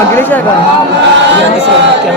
آگے جائے گا یہاں سے کیا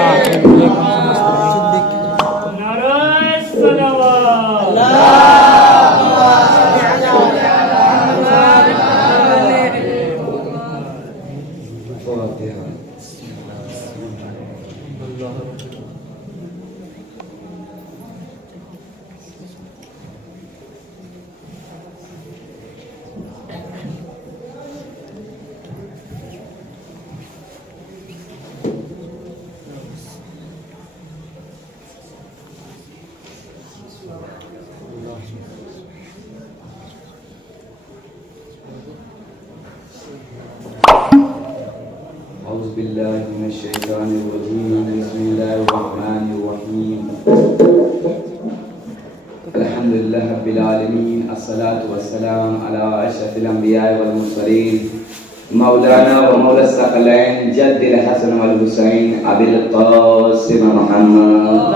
أعوذ بالله من الشيطان الرجيم بسم الله الرحمن الرحيم الحمد لله رب العالمين الصلاة والسلام على أشرف الأنبياء والمرسلين مولانا ومولى الثقلين جد الحسن والحسين أبي القاسم محمد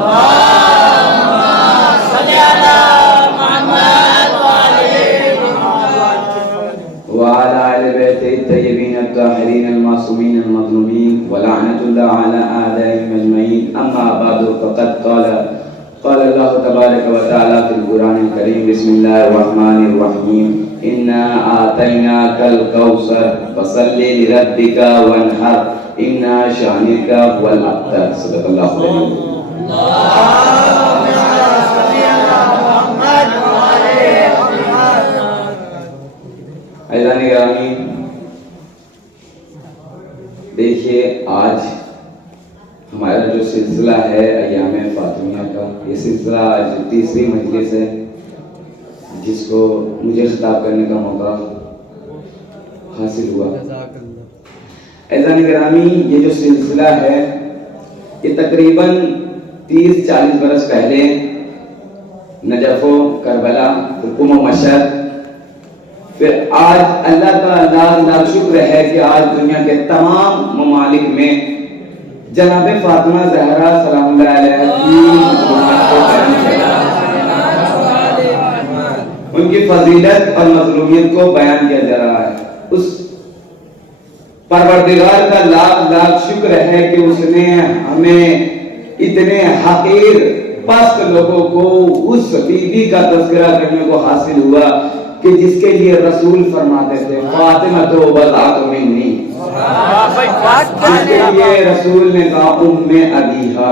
وعلى آل بيته الطيبين الطاهرين المعصومين المظلومين ولعنة الله على أعدائهم أجمعين أما بعد فقد قال الله تبارك وتعالى في القرآن الكريم بسم الله الرحمن الرحيم إنا أعطيناك الكوثر فصل لربك وانحر إن شانئك هو الأبتر صدق الله العظيم عزیزان گرامی دیکھیے آج ہمارا جو سلسلہ ہے ایام فاطمیہ کا یہ سلسلہ آج تیسری مجلس ہے جس کو مجھے خطاب کرنے کا موقع حاصل ہوا. عزیزان گرامی یہ جو سلسلہ ہے یہ تقریباً 30-40 برس پہلے نجف و کربلا قم و مشہد پھر آج اللہ کا لاکھ شکر ہے کہ آج دنیا کے تمام ممالک میں جناب فاطمہ زہرا سلام اللہ علیہ کی ان کی فضیلت اور مظلومیت کو بیان کیا جا رہا ہے. اس پروردگار کا لاکھ شکر ہے کہ اس نے ہمیں اتنے حقیر پست لوگوں کو اس بی بی کا تذکرہ کرنے کو حاصل ہوا کہ جس کے لیے رسول فرماتے تھے فاطمہ تو بضعۃ منی، جس کے لیے رسول نے کہا ام ابیہا،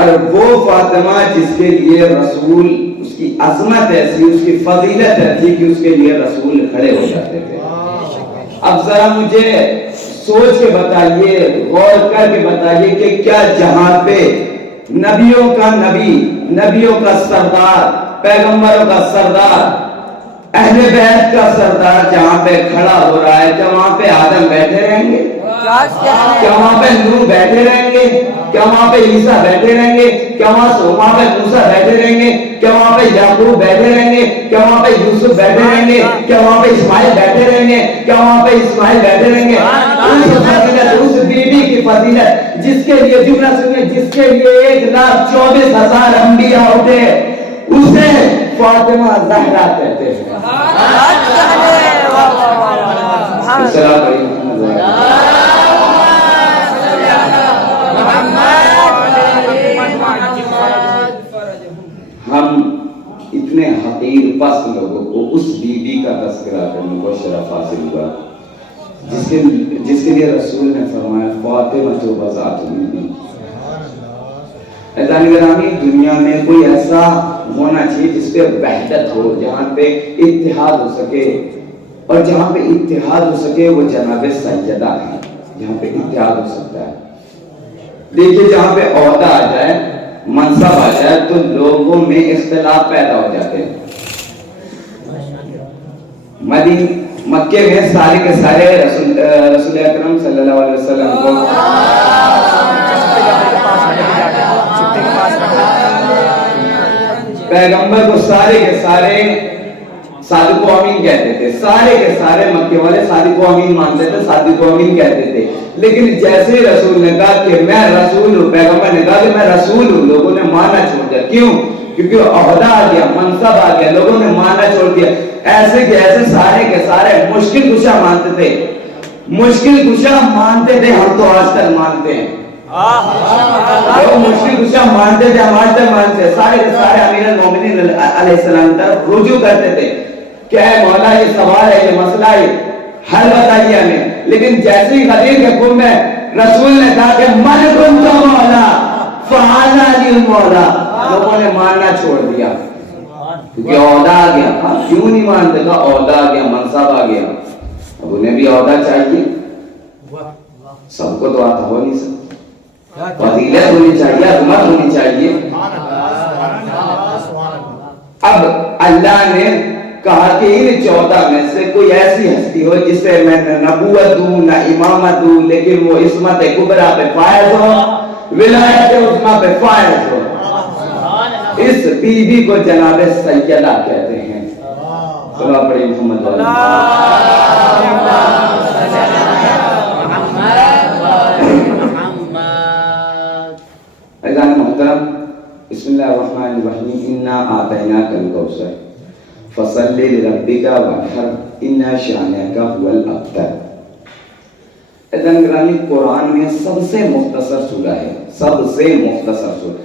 اور وہ فاطمہ جس کے لیے رسول اس کی عظمت ایسی اس کی فضیلت ایسی کہ اس کے لیے رسول کھڑے ہو جاتے تھے. اب ذرا مجھے سوچ کے بتائیے، غور کر کے بتائیے کہ کیا جہاں پہ نبیوں کا نبی، نبیوں کا سردار، پیغمبروں کا سردار، اہل بیت کا سردار جہاں پہ کھڑا ہو رہا ہے کیا وہاں پہ آدم بیٹھے رہیں گے؟ کیا وہاں پہ نوح بیٹھے رہیں گے؟ کیا وہاں پہ عیسیٰ بیٹھے رہیں گے؟ کیا وہاں پہ موسیٰ بیٹھے رہیں گے؟ کیا وہاں پہ یعقوب بیٹھے رہیں گے؟ کیا وہاں پہ یوسف بیٹھے رہیں گے؟ کیا وہاں پہ اسماعیل بیٹھے رہیں گے؟ کیا وہاں پہ اسماعیل بیٹھے رہیں گے؟ اس بی بی کی فضیلت جس کے لیے جملہ سنیں، جس کے لیے 1,24,000 انبیاء اٹھے اسے فاطمہ زہرا کہتے ہیں. السلام علیکم. ہم اتنے حقیر پست لوگوں کو اس بی بی کا تذکرہ کرنے کو شرف حاصل ہوا جس کے لیے رسول نے فرمایا فاطمہ تو بضعۃ منی. عزیزان گرامی دنیا میں کوئی ایسا ہونا چاہیے جس پہ وحدت ہو، جہاں پہ اتحاد ہو سکے، اور جہاں پہ اتحاد ہو سکے وہ جناب سیدہ ہے، جہاں پہ اتحاد ہو سکتا ہے. دیکھیے جہاں پہ عہدہ آ جائے، منصب آ جائے تو لوگوں میں اختلاف پیدا ہو جاتے ہیں. مکے میں سارے کے سارے رسول اکرم صلی اللہ علیہ وسلم کو پیغمبر کو سارے کے سارے صادق و امین کہتے تھے. سارے کے سارے مکے والے صادق و امین مانتے تھے، صادق و امین کہتے تھے. لیکن جیسے ہی رسول نے کہا کہ میں رسول ہوں، پیغمبر نے کہا کہ میں رسول ہوں، لوگوں نے ماننا چھوڑ دیا. کیوں؟ کیونکہ عہدہ آ گیا، منصب آ گیا، لوگوں نے ماننا چھوڑ دیا. ایسے کہ ایسے سارے کے سارے مشکل کشا مانتے تھے. مشکل کشا مانتے تھے، ہم تو آج تک مانتے ہیں. وہ مشکل کشا مانتے تھے، ہم آج تک مانتے ہیں. سارے کے سارے امیر المومنین علیہ السلام طرف رجوع کرتے تھے کہ اے مولا یہ سوال ہے، یہ مسئلہ ہے، حل بتائیے ہمیں. لیکن جیسے ہی غدیر کے خون میں رسول نے کہا کہ من کنت مولا فعانا لی مولا، لوگوں نے ماننا چھوڑ دیا کیونکہ عہدہ آ گیا. کیوں نہیں مانتے؟ کہا عہدہ آ گیا، منصب آ گیا. اب انہیں بھی عہدہ چاہیے، سب کو تو آتا ہو نہیں سکتا. فضیلت ہونی چاہیے، عظمت ہونی چاہیے. اب اللہ نے کہا کہ ان 14 میں سے کوئی ایسی ہستی ہو جسے میں نہ نبوت دوں نہ امامت دوں، لیکن وہ عصمت کبریٰ پہ فائز ہو، ولایت عظمیٰ پہ فائز ہو. اس بی بی کو جناب سیدہ کہتے ہیں. صلوات پڑھیں محمد عزیزان محترم، بسم اللہ الرحمن الرحیم. انا اعطیناک الکوثر فصلی لربک وانحر ان شانئک هو الابتر. عزیزان گرامی، قرآن میں سب سے مختصر سورہ ہے، سب سے مختصر سورہ.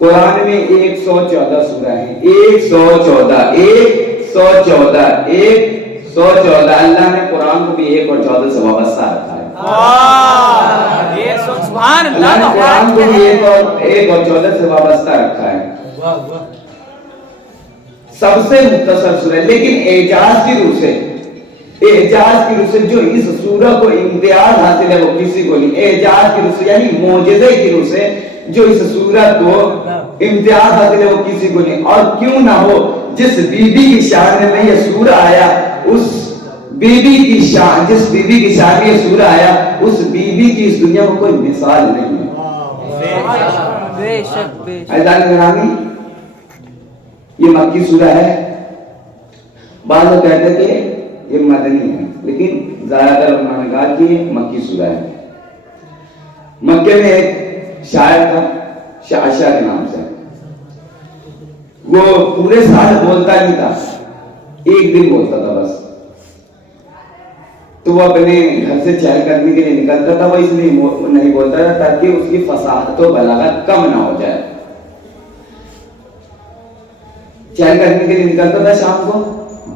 قرآن میں 114 سورہ ہیں. 114 اللہ نے قرآن کو بھی 1 اور 14 سے وابستہ رکھا ہے. اللہ نے قرآن کو بھی 1 اور 14 سے وابستہ رکھا ہے. سب سے مختصر سورہ، لیکن اعجاز کی روح سے جو اس سورہ کو امتیاز حاصل ہے وہ کسی کو نہیں. اعجاز کی روح سے یعنی معجزے کی روح سے جو اس سورت کو امتیاز حاصل ہے وہ کسی کو نہیں. اور کیوں نہ ہو، جس بی بی کی شان میں یہ سورہ آیا، اس بی بی کی شان، جس بی بی کی شان میں یہ سورہ آیا، اس بی بی کی اس دنیا میں کوئی مثال نہیں ہے. عزیزان گرامی، یہ مکی سورہ ہے. بعض لوگ کہتے ہیں کہ یہ مدنی ہے، لیکن زیادہ تر انہوں نے کہا کہ یہ مکی سورہ ہے. مکے میں ایک شاعر تھا شعشع کے نام سے. وہ پورے سال بولتا نہیں تھا، ایک دن بولتا تھا بس. تو وہ اپنے گھر سے چہل قدمی کے لیے نکلتا تھا. وہ اس لیے نہیں بولتا تھا تاکہ اس کی فصاحت و بلاغت کم نہ ہو جائے. چہل قدمی کے لیے نکلتا تھا شام کو.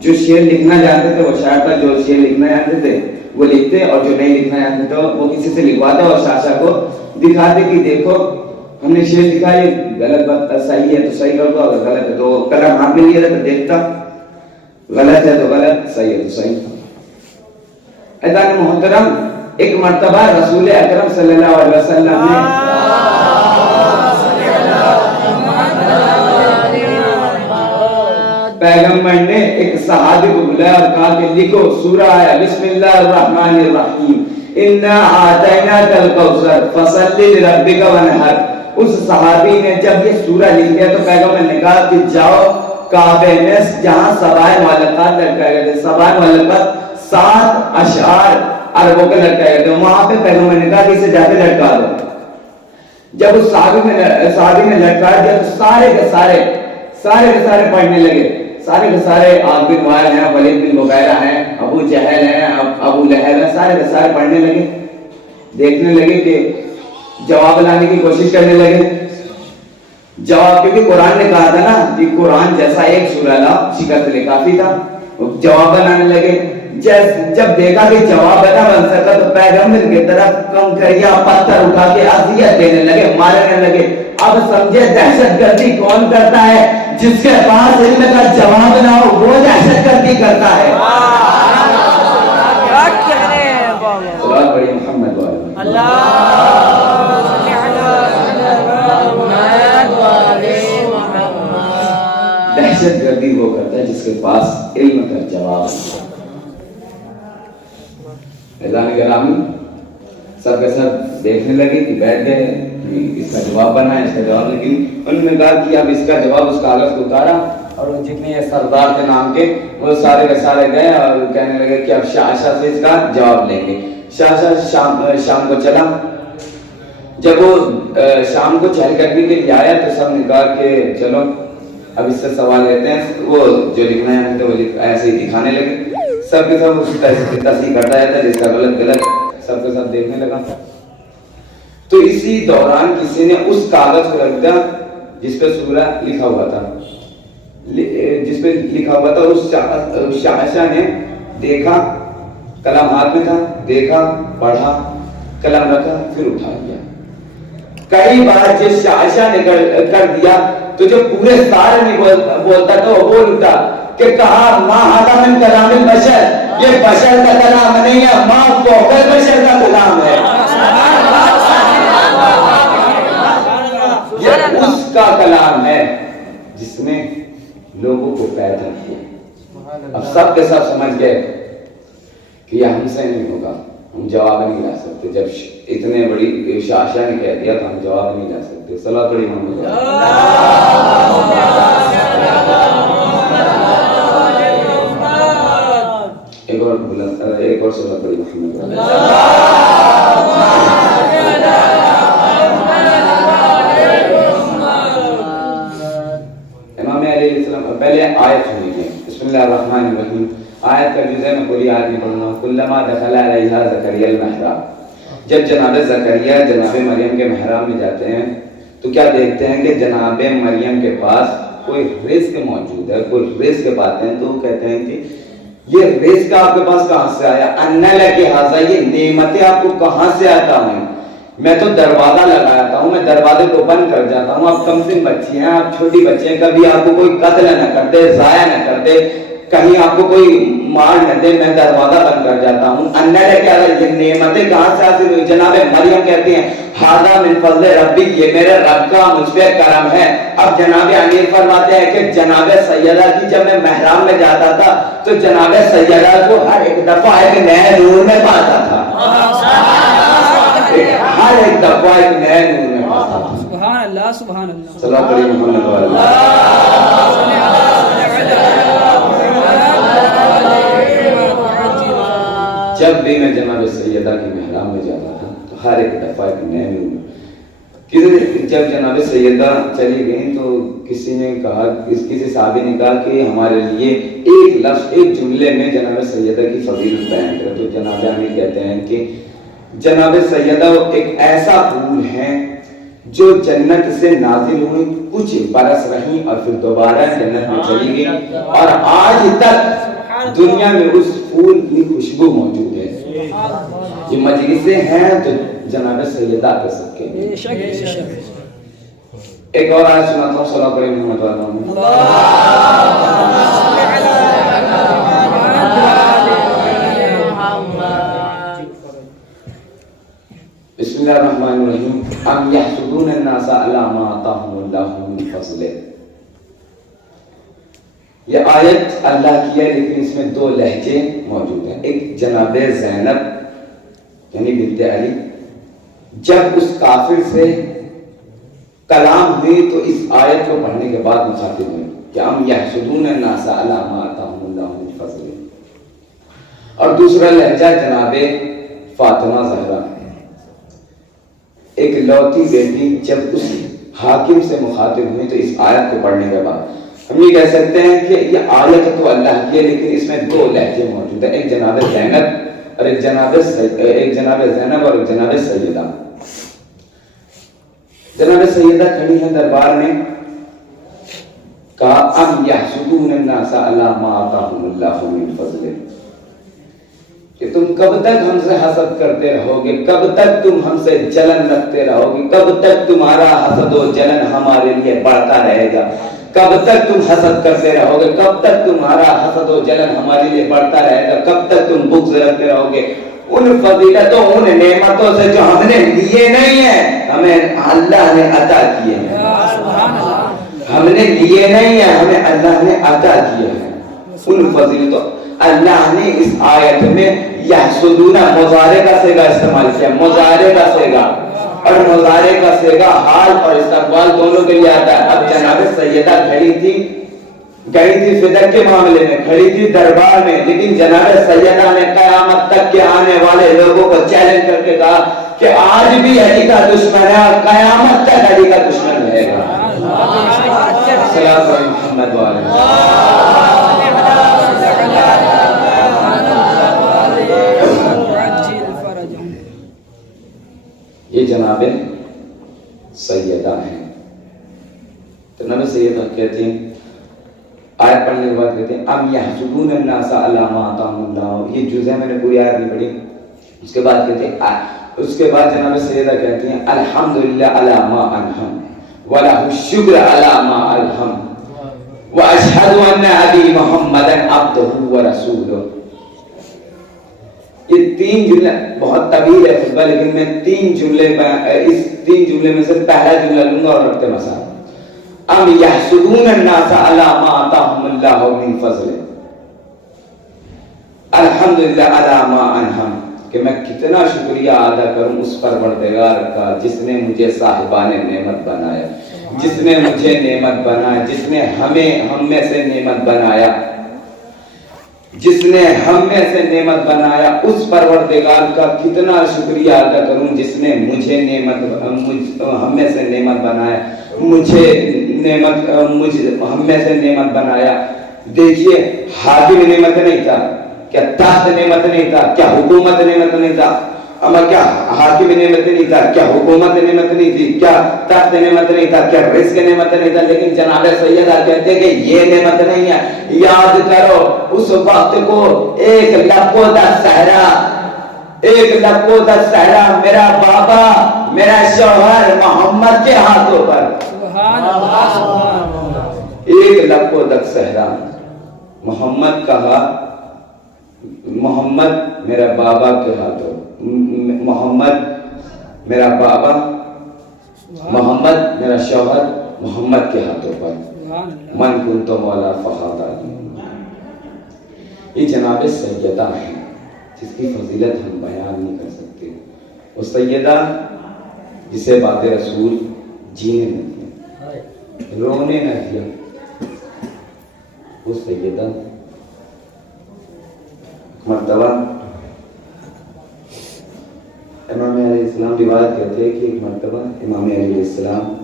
جو شعر لکھنا جانتے تھے وہ شاعر تھا، جو شعر لکھنا جانتے تھے وہ لکھتے، اور جو نہیں لکھنا جانتے تھے وہ کسی سے لکھواتے اور شعشع کو دکھاتے کہ دیکھو ہم نے شعر لکھا، یہ غلط بات صحیح ہے تو صحیح کر دو، اگر غلط ہے تو قلم ہاتھ میں لیا تو دیکھتا، غلط ہے تو غلط، صحیح ہے تو صحیح. عزیزان محترم، ایک مرتبہ رسول اکرم صلی اللہ علیہ وسلم نے پیغمبر نے ایک صحابی کو بلایا اور کہا کہ لکھو سورہ ہے بسم اللہ الرحمن الرحیم انا اعطیناک الکوثر فصلی لربک وانحر. اس صحابی نے جب یہ سورہ لکھ لیا تو پیغمبر نے کہا کہ جاؤ کعبے میں جہاں سبائے معلقات لٹکائے گئے تھے، سبائے معلقات 7 اشعار عربوں کے لٹکائے گئے تھے، وہاں پہ پیغمبر نے کہا کہ اسے جا کے لٹکا دو. جب اس صحابی نے لٹکا دیا تو سارے کے سارے پڑھنے لگے. سارے کے سارے عاص بن وائل ہیں، ولید بن مغیرہ ہیں، ابو جہل ہیں، ابو لہب ہیں، سارے کے سارے پڑھنے لگے. دیکھنے لگے کہ جواب لانے کی کوشش کرنے لگے. جواب، کیونکہ قرآن نے کہا تھا نا کہ قرآن جیسا ایک سورہ لا شکست لے کافی تھا. جواب بنانے لگے. جب دیکھا کہ جواب نہ بن سکا تو پیغمبر کی طرف کنکریاں پتھر اٹھا کے اذیت دینے لگے، مارنے لگے. اب سمجھے دہشت گردی کون کرتا ہے؟ جس کے پاس علم کا جواب نہ ہو وہ دہشت گردی کرتا ہے. صلوات پڑھیے محمد دہشت گردی وہ کرتا ہے جس کے پاس علم کا جواب. اعزان گرامی، سب کے سب دیکھنے لگے کہ بیٹھ گئے اس کا جواب بنا ہے، اس کا جواب. لیکن انہوں نے کہا کہ اب اس کا جواب اس کاغذ کو اتارا اور جتنے یہ سردار کے نام کے وہ سارے کے سارے گئے اور کہنے لگے کہ اب شعشع سے اس کا جواب لیں گے. شعشع شام کو چلا. جب وہ شام کو چہل قدمی کے لیے آیا تو سب نے کہا کہ چلو اب اس سے سوال لیتے ہیں. وہ جو لکھنا ہے وہ ایسے ہی دکھانے لگے. سب کے سب اسی تصحیح کرتا جاتا جس کا غلط غلط سب کے سب دیکھنے لگا. تو اسی دوران کسی نے اس کاغذ کو رکھ دیا جس پہ سورہ لکھا ہوا تھا, اس شاہشاہ نے دیکھا, قلم ہاتھ میں تھا, دیکھا, پڑھا, قلم رکھا, پھر اٹھا لیا. کئی بار جس شاہشاہ نے کر دیا تو جو پورے سال نہیں بولتا تھا وہ بول اٹھا کہ کہا ما ھذا من کلام البشر, یہ بشر کا کلام نہیں ہے, ما فوق البشر کا کلام ہے. یہ اس کا کلام ہے جس نے لوگوں کو پیدا کیا. اب سب کے سب سمجھ گئے کہ یہ ہم سے نہیں ہوگا, ہم جواب نہیں لا سکتے. جب اتنے بڑی شاہشاہ نے کہہ دیا تو ہم جواب نہیں لا سکتے. صلاۃ پڑھی محمد, ایک اور صلاۃ پڑھی محمد. امام علیہ السلام پہلے آیت سنیے. بسم اللہ الرحمن الرحیم. آیت کا جزء میں پوری آیت نہیں پڑھنا. کلما دخل علیہا زکریا المحراب, جب جناب زکریا جناب مریم کے محراب میں جاتے ہیں تو کیا دیکھتے ہیں کہ جناب مریم کے پاس کوئی رزق موجود ہے, کوئی رزق پاتے ہیں. تو وہ کہتے ہیں کہ یہ رزق آپ کے پاس کہاں سے آیا؟ انا لک ھذا, یہ نعمتیں آپ کو کہاں سے آتا ہیں؟ میں تو دروازہ لگاتا ہوں, میں دروازے کو بند کر جاتا ہوں. آپ کم سن بچی ہیں, آپ چھوٹی بچی ہیں, کبھی آپ کو کوئی قتل نہ کر دے, ضائع نہ کر دے, کہیں آپ کو کوئی مار نہ دے, میں دروازہ بند کر جاتا ہوں. انا لک ھذا, یہ نعمتیں کہاں سے حاصل ہوئی؟ جناب مریم کہتی ہیں ھذا من فضل ربی, یہ میرے رب کا مجھ پہ کرم ہے. اب جناب امیر فرماتے ہیں کہ جناب سیدہ کی جب میں محراب میں جاتا تھا تو جناب سیدہ کو ہر ایک دفعہ ایک نئے نور میں پاتا تھا, ہر ایک دفعہ ایک نئے نور میں پاتا تھا. سبحان اللہ, سبحان اللہ. صلی اللہ علیہ وسلم. جب بھی میں جناب سیدہ کی محراب میں جاتا تھا تو ہر ایک دفعہ ایک نئے نور. جب جناب سیدہ چلی گئی تو کسی نے کہا, کسی صحابی نے کہا کہ ہمارے لیے ایک لفظ, ایک جملے میں جناب سیدہ کی فضیلت بیان کرے. تو جناب امیر کہتے ہیں کہ جناب سیدہ ایک ایسا پھول ہے جو جنت سے نازل ہوئی, کچھ برس رہی اور پھر دوبارہ جنت میں چلی گئی, اور آج تک دنیا میں اس پھول کی خوشبو موجود ہے. یہ مجلسیں ہیں تو جناب سیدہ کے صدقے. ایک اور آیت سناتا ہوں, صلی اللہ علیہ وسلم. بسم اللہ الرحمن الرحیم. ام یحسدون الناس علی ما آتاهم اللہ من فضلہ. یہ آیت اللہ کی ہے لیکن اس میں دو لہجے موجود ہیں. ایک جناب زینب یعنی بنت علی جب اس کافر سے کلام ہوئی تو اس آیت کو پڑھنے کے بعد مخاطب ہوئی کہ ام یحسدون الناس علی ما آتاهم اللہ من فضلہ. اور دوسرا لہجہ جناب فاطمہ زہرا, ایک لوتی بیٹی, جب اس حاکم سے مخاطب ہوئی تو اس آیت کو پڑھنے کے بعد ہم یہ کہہ سکتے ہیں کہ یہ آیت تو اللہ کی ہے لیکن اس میں دو لہجے موجود ہیں, ایک جناب زینب اور ایک جناب زینب اور ایک جناب سیدہ. جناب سیدہ کھڑی ہیں دربار میں, کہا ام یحسدون الناس علی ما آتاهم اللہ من فضلہ, کہ تم کب تک ہم سے حسد کرتے رہو گے, کب تک تم ہم سے جلن رکھتے رہو گے, کب تک تمہارا حسد و جلن ہمارے لیے بڑھتا رہے گا, کب تک تم حسد کرتے رہو گے, کب تک تمہارا حسد و جلن ہمارے لیے بڑھتا رہے گا, کب تک تم بغض رکھتے رہو گے ان فضیلتوں, ان نعمتوں سے جو ہم نے لیے نہیں ہیں, ہمیں اللہ نے عطا کیے ہیں. ہم نے لیے نہیں ہیں, ہمیں اللہ نے عطا کیے ہیں. ان فضیلتوں اللہ نے اس آیت میں یحسدون مضارع کا صیغہ استعمال کیا, مضارع کا صیغہ, اور مضارع کا صیغہ حال اور استقبال دونوں کے لیے آتا ہے. اب جناب سیدہ کھڑی تھی, گئی تھی فدق کے معاملے میں, کھڑی تھی دربار میں, لیکن جناب سیدہ نے قیامت تک کے آنے والے لوگوں کو چیلنج کر کے کہا کہ آج بھی علی کا دشمن ہے اور قیامت تک علی کا دشمن رہے گا. سلام محمد والے. جناب سیدہ ہیں. تو جناب سیدہ کہتے ہیں آیت پڑھنے کے بعد کہتے ہیں ام یحسدون الناس علی ما آتاهم اللہ. یہ جزء میں نے پوری آیت نہیں پڑھی. اس کے بعد کہتے ہیں جناب سیدہ کہتے ہیں الحمدللہ علی ما انعم ولہ الشکر علی ما الہم واشہد ان ابی محمد عبدہ ورسولہ. یہ 3 جملے بہت طویل ہے خطبہ، لیکن میں 3 جملے اس 3 جملے میں سے پہلا جملہ لوں گا اور رکھتے مسائل. ام یحسدون الناس علی ما آتاهم اللہ من فضل الحمدللہ علی ما انعم. کہ میں کتنا شکریہ ادا کروں اس پروردگار کا جس نے مجھے صاحبان نعمت بنایا، جس نے مجھے نعمت بنایا، جس نے ہم میں سے نعمت بنایا، جس نے ہم میں سے نعمت بنایا. اس پروردگار کا کتنا شکریہ ادا کروں جس نے مجھے ہم میں سے نعمت بنایا، ہم میں سے نعمت بنایا. دیکھیے حاکم نعمت نہیں تھا، کیا تحت نعمت نہیں تھا، کیا حکومت نعمت نہیں تھا، اما کیا حاکم نعمت نہیں تھا، کیا حکومت نعمت نہیں تھی، کیا تحت نعمت نہیں تھا، کیا رزق نعمت نہیں تھا. لیکن جناب سیدہ کہتے ہیں کہ یہ نعمت نہیں ہے. یاد کرو اس وقت کو ایک لبودہ صحرا میرا بابا میرا شوہر محمد کے ہاتھوں پر. ایک لبودہ صحرا محمد کہا، محمد میرا بابا کے ہاتھوں، محمد میرا بابا، محمد میرا شوہر محمد کے ہاتھوں پر. من کنت مولا فہذا. یہ جناب سیدہ ہے جس کی فضیلت ہم بیان نہیں کر سکتے. وہ سیدہ جسے بات رسول جینے نہ دیا، رونے نہ دیا. وہ سیدہ مرتبہ امام علیہ السلام روایت کرتے ہیں کہ ایک مرتبہ امام علیہ السلام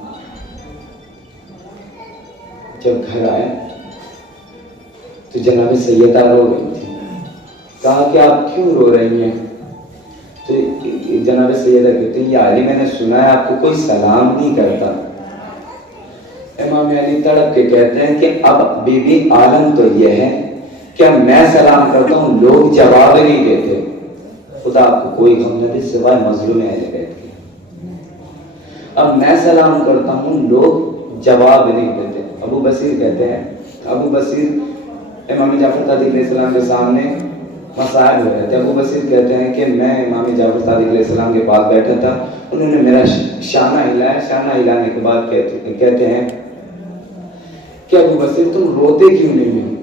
جب گھر آئے تو جناب سیدہ رو رہی تھی. کہا کہ آپ کیوں رو رہی ہیں؟ تو جناب سیدہ کہتے ہیں یا علی میں نے سنا ہے آپ کو کوئی سلام نہیں کرتا. امام علی تڑپ کے کہتے ہیں کہ اب بی بی عالم تو یہ ہے کہ میں سلام کرتا ہوں لوگ جواب نہیں دیتے. خدا آپ کو کوئی غم نہ دے سوائے مظلوم اہل بیت کے. اب میں سلام کرتا ہوں لوگ جواب نہیں دیتے. ابو بصیر کہتے ہیں، ابو بصیر امام جعفر صادق علیہ السلام کے سامنے مسائل ہو رہے تھے. ابو بصیر کہتے ہیں کہ میں امام جعفر صادق علیہ السلام کے پاس بیٹھا تھا، انہوں نے میرا شانہ ہلایا. شانہ ہلانے کے بعد کہتے ہیں کہ ابو بصیر تم روتے کیوں نہیں ہو؟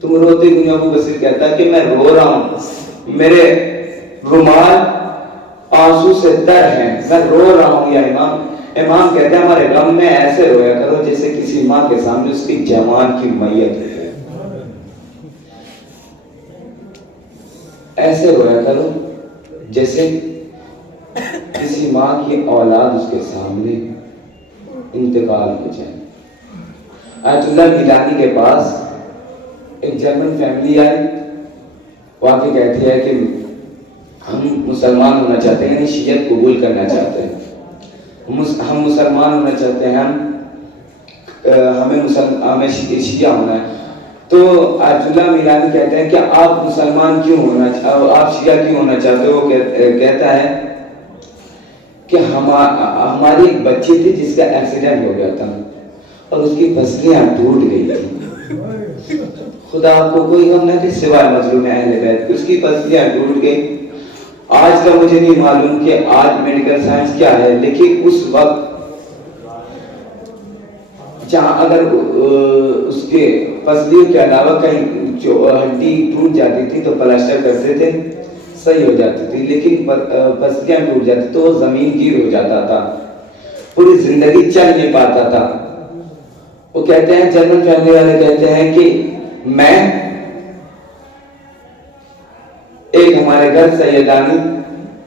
تم روتے کیوں نہیں؟ ابو بصیر کہتا ہے کہ میں رو رہا ہوں، میرے رومال آنسو سے تر ہیں، میں رو رہا ہوں یا امام. امام کہتے ہیں ہمارے غم میں ایسے رویا کرو جیسے کسی ماں کے سامنے اس کی جوان کی میت ہے. ایسے رویا کرو جیسے کسی ماں کی اولاد اس کے سامنے انتقال ہو جائے. آیت اللہ گیلانی کے پاس ایک جرمن فیملی آئی. وہ آ کے کہتی ہے کہ ہم مسلمان ہونا چاہتے ہیں، یعنی شیعت قبول کرنا چاہتے ہیں، ہم مسلمان ہونا چاہتے ہیں، ہمیں شیعہ ہونا ہے. تو آیت اللہ میلانی کہتے ہیں کہ آپ مسلمان کیوں ہونا، آپ شیعہ کیوں ہونا چاہتے ہو؟ کہتا ہے کہ ہماری ایک بچی تھی جس کا ایکسیڈنٹ ہو گیا تھا اور اس کی پسلیاں ٹوٹ گئی تھی. خدا آپ کو کوئی غم نہ دے سوائے مظلوم اہل بیت کی. اس کی پسلیاں ٹوٹ گئی. آج کا مجھے نہیں معلوم کہ آج میڈیکل سائنس کیا ہے، لیکن اس وقت جہاں اگر اس کے پسلیوں کے علاوہ کہیں جو ہڈی ٹوٹ جاتی تھی تو پلاسٹر کرتے تھے، صحیح ہو جاتی تھی. لیکن پسلیاں ٹوٹ جاتی تو زمین گیر ہو جاتا تھا، پوری زندگی چل نہیں پاتا تھا. وہ کہتے ہیں جرمن فیملی والے کہتے ہیں کہ میں ایک ہمارے گھر سیدانی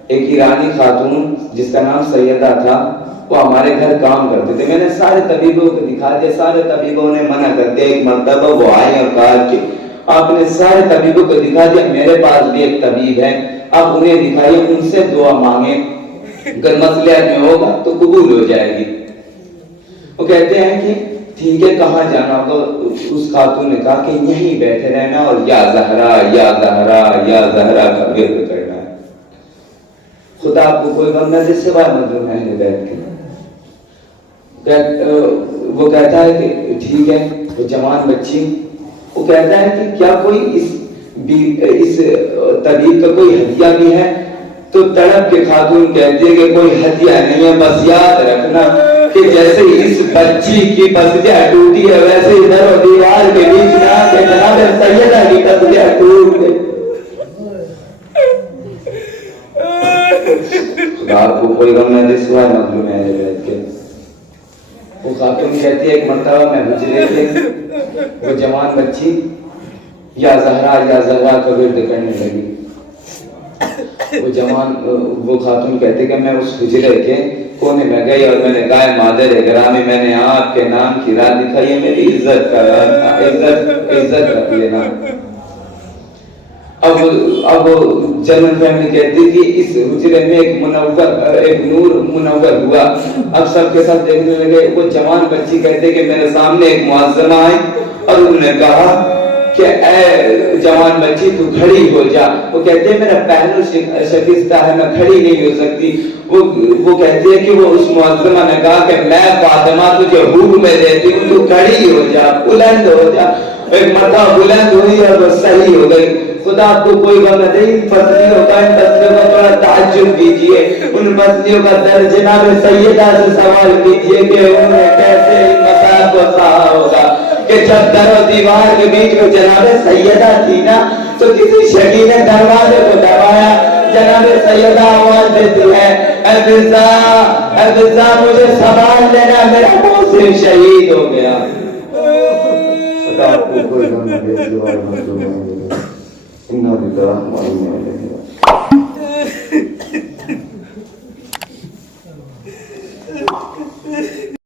ایک ایرانی خاتون جس کا نام سیدہ تھا، وہ ہمارے گھر کام کرتے تھے. میں نے سارے طبیبوں کو دکھا دیا، سارے طبیبوں نے منع کر دیا. ایک مرتبہ وہ آئے اور کہا کہ آپ نے سارے طبیبوں کو دکھا دیا، میرے پاس بھی ایک طبیب ہے، آپ انہیں دکھائیے، ان سے دعا مانگیں. اگر مصلحت میں ہوگا تو قبول ہو جائے گی. وہ کہتے ہیں کہ ٹھیک ہے کہاں جانا ہوگا. اس خاتون نے کہا کہ یہیں بیٹھے رہنا اور یا زہرا یا زہرا یا زہرا کا ورد کرنا ہے. خدا آپ کو کوئی بندہ جس سے بات مطلب اہل بیت کے. وہ کہتا ہے کہ ٹھیک ہے. وہ جوان بچی وہ کہتا ہے کہ کیا کوئی اس طبیب کا کوئی ہدیہ بھی ہے؟ تو تڑپ کے خاتون کہتی ہے کہ کوئی ہدیہ نہیں ہے، بس یاد رکھنا کہ جیسے اس بچی کی پسلیاں ٹوٹی ہے ویسے ادھر اور دیوار کے بیچ میں آ کے جناب سیدہ کی پسلیاں ٹوٹ گئی. خدا آپ کو کوئی غم نہ دے سوائے مظلوم اہل بیت کے. وہ خاتون کہتی ہے ایک مرتبہ میں حجرے کے وہ جوان بچی یا زہرا کا ورد کرنے لگی. وہ خاتون کہتے کہ میں اس حجرے کے کونے میں گئی اور میں نے کہا مادر گرامی میں نے آپ کے نام کی رات دکھائی ہے، میری عزت رکھ لینا. اب جنرل فیملی کہتی کہ اس حجرے میں ایک نور منور ہوا. اب سب کے ساتھ دیکھنے لگے. وہ جوان بچی کہتے کہ میرے سامنے ایک معظمہ آئی اور انہوں نے کہا کہ اے جوان بچی تو کھڑی ہو جا. وہ کہتے ہیں میرا پہلو شکستہ ہے، میں کھڑی نہیں ہو سکتی. وہ کہتے ہیں کہ وہ اس معظمہ نے کہا کہ میں فاطمہ تجھے حکم میں دیتی ہوں تو کھڑی ہو جا، بلند ہو جا. ایک مرتبہ بلند ہوئی اور وہ صحیح ہو گئی. خدا آپ کو کوئی غم نہ دے. ان پسلیوں کا تھوڑا تعجب کیجئے. ان پسلیوں کا درد جناب سیدہ سے سوال کیجئے کہ انہوں نے کیسے ان مسائل کو سہا ہوگا کہ جب در و دیوار کے بیچ میں جناب سیدہ تھی نا تو کسی شکی نے دروازے کو دبایا. جناب سیدہ آواز دیتی ہے اے فضا مجھے سنبھال لینا، میرا محسن شہید ہو گیا. خدا آپ کو کوئی غم نہ دے سوائے مظلوم اہل بیت.